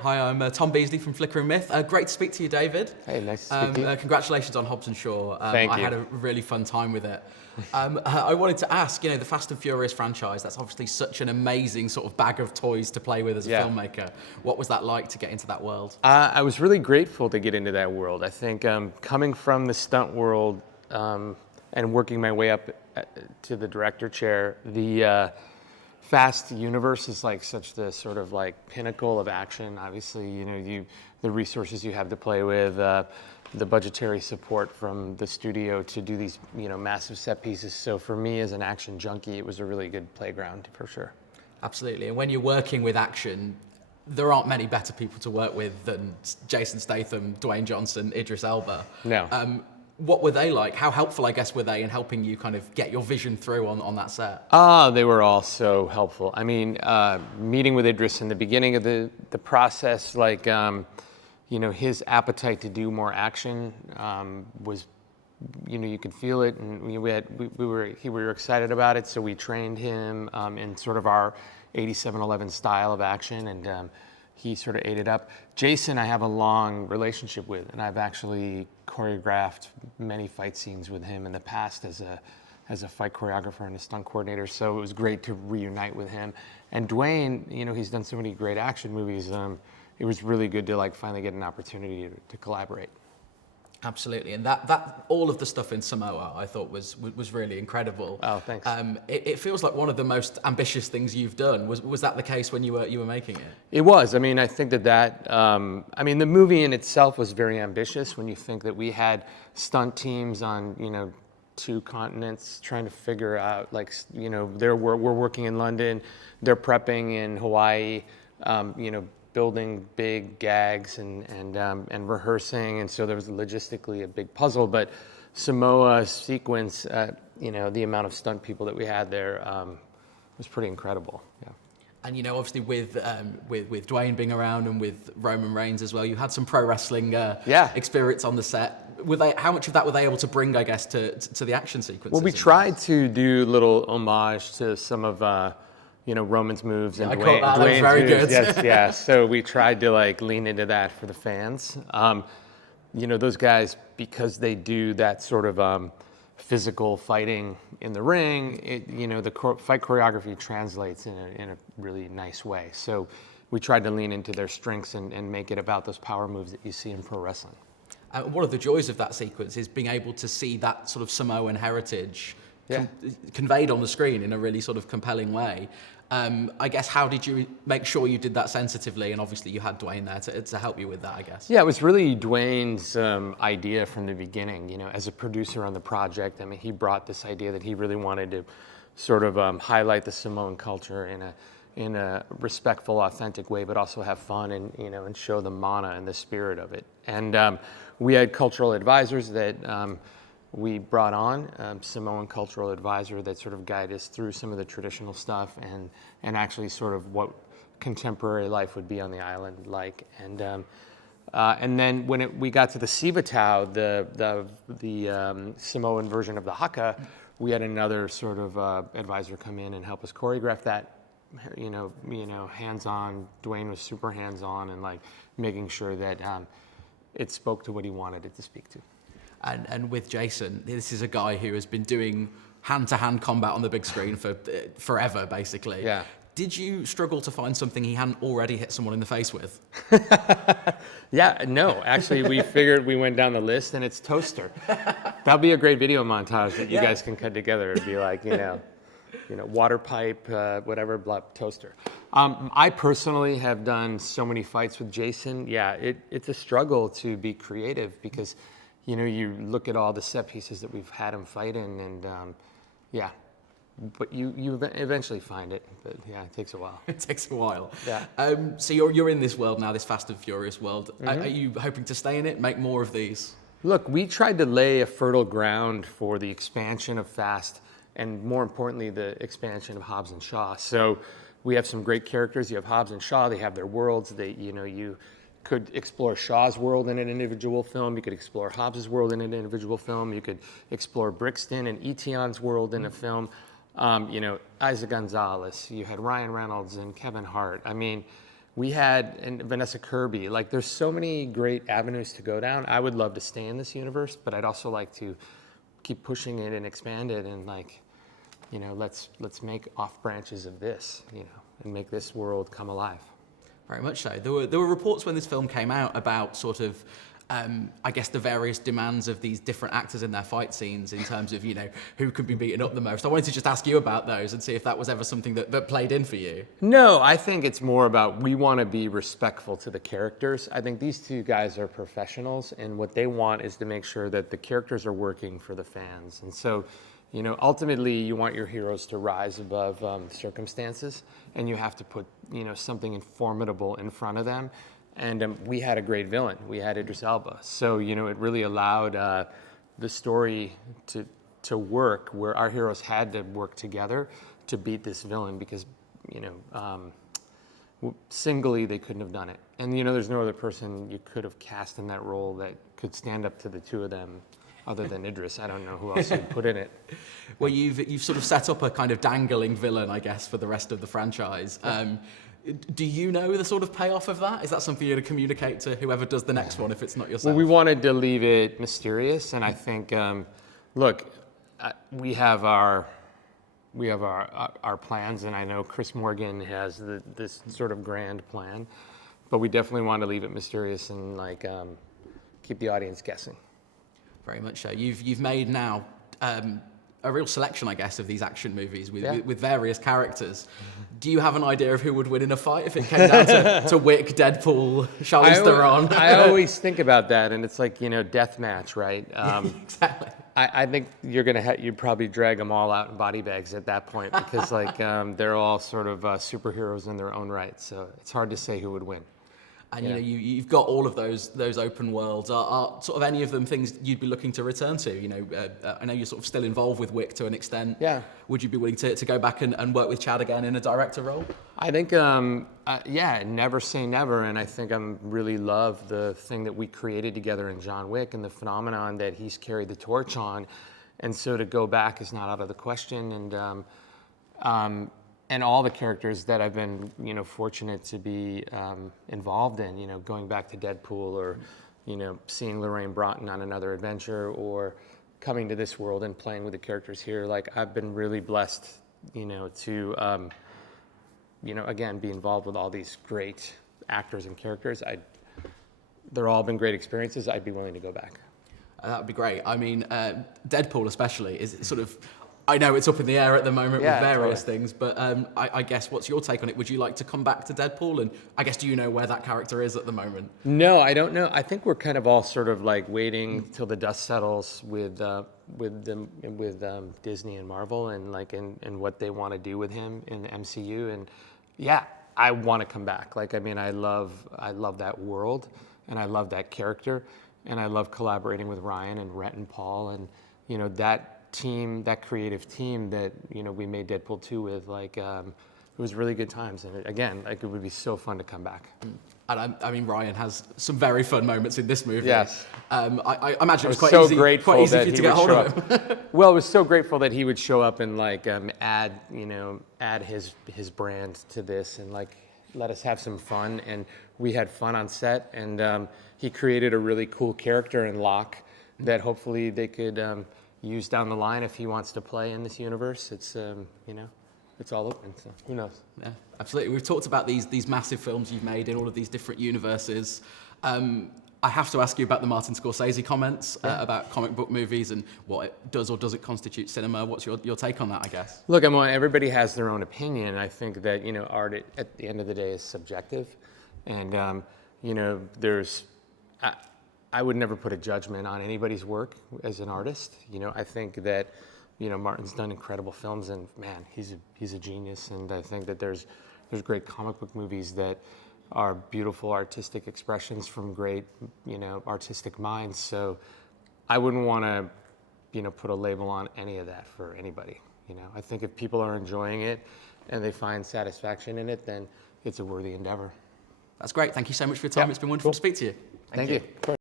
Hi, I'm Tom Beasley from Flickering Myth. Great to speak to you, David. Hey, nice to speak to you. Congratulations on Hobbs and Shaw. Thank you. I had a really fun time with it. I wanted to ask, the Fast and Furious franchise, that's obviously such an amazing sort of bag of toys to play with as a filmmaker. What was that like to get into that world? I was really grateful to get into that world. I think coming from the stunt world and working my way up to the director chair, the Fast universe is like such the sort of like pinnacle of action. Obviously, the resources you have to play with, the budgetary support from the studio to do these, massive set pieces. So for me as an action junkie, it was a really good playground for sure. Absolutely. And when you're working with action, there aren't many better people to work with than Jason Statham, Dwayne Johnson, Idris Elba. No. What were they like? How helpful, I guess, were they in helping you kind of get your vision through on that set? They were all so helpful. I mean, meeting with Idris in the beginning of the process, like, his appetite to do more action was, you could feel it, and we were excited about it, so we trained him in sort of our 8711 style of action, and he sort of ate it up. Jason, I have a long relationship with, and I've actually choreographed many fight scenes with him in the past as a fight choreographer and a stunt coordinator, so it was great to reunite with him. And Dwayne, he's done so many great action movies. It was really good to finally get an opportunity to collaborate. Absolutely, and that all of the stuff in Samoa I thought was really incredible. Oh, thanks. It feels like one of the most ambitious things you've done. Was that the case when you were making it? It was. I mean, I think that the movie in itself was very ambitious when you think that we had stunt teams on 2 continents trying to figure out we're working in London, they're prepping in Hawaii, building big gags and rehearsing, and so there was logistically a big puzzle. But Samoa sequence, the amount of stunt people that we had there was pretty incredible. Yeah. And obviously with Dwayne being around and with Roman Reigns as well, you had some pro wrestling experience on the set. How much of that were they able to bring, I guess, to the action sequences? Well, we tried to do little homage to some of Roman's moves and Dwayne's very moves. Good. Yes, yeah. So we tried to lean into that for the fans. Those guys, because they do that sort of physical fighting in the ring, the fight choreography translates in a really nice way. So we tried to lean into their strengths and make it about those power moves that you see in pro wrestling. One of the joys of that sequence is being able to see that sort of Samoan heritage conveyed on the screen in a really sort of compelling way. I guess, how did you make sure you did that sensitively? And obviously you had Dwayne there to help you with that, I guess. Yeah, it was really Dwayne's idea from the beginning. As a producer on the project, he brought this idea that he really wanted to sort of highlight the Samoan culture in a respectful, authentic way, but also have fun and show the mana and the spirit of it. And we had cultural advisors that we brought on, Samoan cultural advisor that sort of guided us through some of the traditional stuff and actually sort of what contemporary life would be on the island like. And then when we got to the Sivatau, the Samoan version of the haka, we had another sort of advisor come in and help us choreograph that. Hands-on. Dwayne was super hands-on and making sure that it spoke to what he wanted it to speak to. And with Jason, this is a guy who has been doing hand-to-hand combat on the big screen for forever, basically. Yeah. Did you struggle to find something he hadn't already hit someone in the face with? Yeah, no. Actually, we figured we went down the list, and it's Toaster. That'll be a great video montage that you guys can cut together. It'd be like, water pipe, whatever, blah, Toaster. I personally have done so many fights with Jason. Yeah, it's a struggle to be creative because you look at all the set pieces that we've had him fight in, and but you eventually find it. But yeah, it takes a while. It takes a while. Yeah. So you're in this world now, this Fast and Furious world. Mm-hmm. Are you hoping to stay in it, make more of these? Look, we tried to lay a fertile ground for the expansion of Fast, and more importantly, the expansion of Hobbs and Shaw. So we have some great characters. You have Hobbs and Shaw. They have their worlds. You could explore Shaw's world in an individual film. You could explore Hobbs' world in an individual film. You could explore Brixton and Etion's world in a film. Isaac Gonzalez. You had Ryan Reynolds and Kevin Hart. we had, and Vanessa Kirby, like there's so many great avenues to go down. I would love to stay in this universe, but I'd also like to keep pushing it and expand it, and like, you know, let's make off branches of this, you know, and make this world come alive. Very much so. There were reports when this film came out about sort of, I guess, the various demands of these different actors in their fight scenes in terms of, you know, who could be beaten up the most. I wanted to just ask you about those and see if that was ever something that played in for you. No, I think it's more about we want to be respectful to the characters. I think these two guys are professionals, and what they want is to make sure that the characters are working for the fans. And so, you know, ultimately you want your heroes to rise above circumstances, and you have to put, you know, something formidable in front of them. And we had a great villain. We had Idris Elba. So, you know, it really allowed the story to work, where our heroes had to work together to beat this villain, because, you know, singly they couldn't have done it. And, you know, there's no other person you could have cast in that role that could stand up to the two of them other than Idris. I don't know who else you'd put in it. Well, you've sort of set up a kind of dangling villain, I guess, for the rest of the franchise. Do you know the sort of payoff of that? Is that something you're going to communicate to whoever does the next one if it's not yourself? Well, we wanted to leave it mysterious, and I think, look, we have our plans, and I know Chris Morgan has this sort of grand plan, but we definitely want to leave it mysterious and like keep the audience guessing. Very much so. You've made now a real selection, I guess, of these action movies with various characters. Do you have an idea of who would win in a fight if it came down to Wick, Deadpool, Charlize Theron? I always think about that, and it's like, you know, death match, right? Exactly. I think you'd probably drag them all out in body bags at that point, because like they're all sort of superheroes in their own right. So it's hard to say who would win. And you know, you've got all of those open worlds. Are sort of any of them things you'd be looking to return to? You know, I know you're sort of still involved with Wick to an extent. Yeah. Would you be willing to go back and work with Chad again in a director role? I think, never say never. And I think I really love the thing that we created together in John Wick and the phenomenon that he's carried the torch on. And so to go back is not out of the question. And all the characters that I've been, you know, fortunate to be involved in, you know, going back to Deadpool, or, you know, seeing Lorraine Broughton on another adventure, or coming to this world and playing with the characters here. Like, I've been really blessed, you know, to, you know, again, be involved with all these great actors and characters. They're all been great experiences. I'd be willing to go back. That would be great. I mean, Deadpool especially is sort of, I know it's up in the air at the moment with various things, but I guess what's your take on it? Would you like to come back to Deadpool? And I guess, do you know where that character is at the moment? No, I don't know. I think we're kind of all sort of like waiting till the dust settles with Disney and Marvel, and like and what they want to do with him in the MCU. And yeah, I want to come back. Like, I mean, I love that world, and I love that character, and I love collaborating with Ryan and Rhett and Paul, and, you know, that team, that creative team that, you know, we made Deadpool 2 with, like, it was really good times. And again, like, it would be so fun to come back. And I mean, Ryan has some very fun moments in this movie. Yes. I imagine it was quite so easy for you to get hold of him. Well, it was so grateful that he would show up and like add his brand to this, and like let us have some fun. And we had fun on set, and he created a really cool character in Locke that hopefully they could use down the line if he wants to play in this universe. It's you know, it's all open, so who knows? Yeah, absolutely. We've talked about these massive films you've made in all of these different universes. I have to ask you about the Martin Scorsese comments about comic book movies and what it does or doesn't constitute cinema. What's your take on that, I guess? Look, everybody has their own opinion. I think that, you know, art at the end of the day is subjective, and you know, I would never put a judgment on anybody's work as an artist. You know, I think that, you know, Martin's done incredible films, and man, he's a genius. And I think that there's great comic book movies that are beautiful artistic expressions from great, you know, artistic minds. So I wouldn't want to, you know, put a label on any of that for anybody. You know, I think if people are enjoying it and they find satisfaction in it, then it's a worthy endeavor. That's great. Thank you so much for your time. It's been wonderful to speak to you. Thank you. Of course.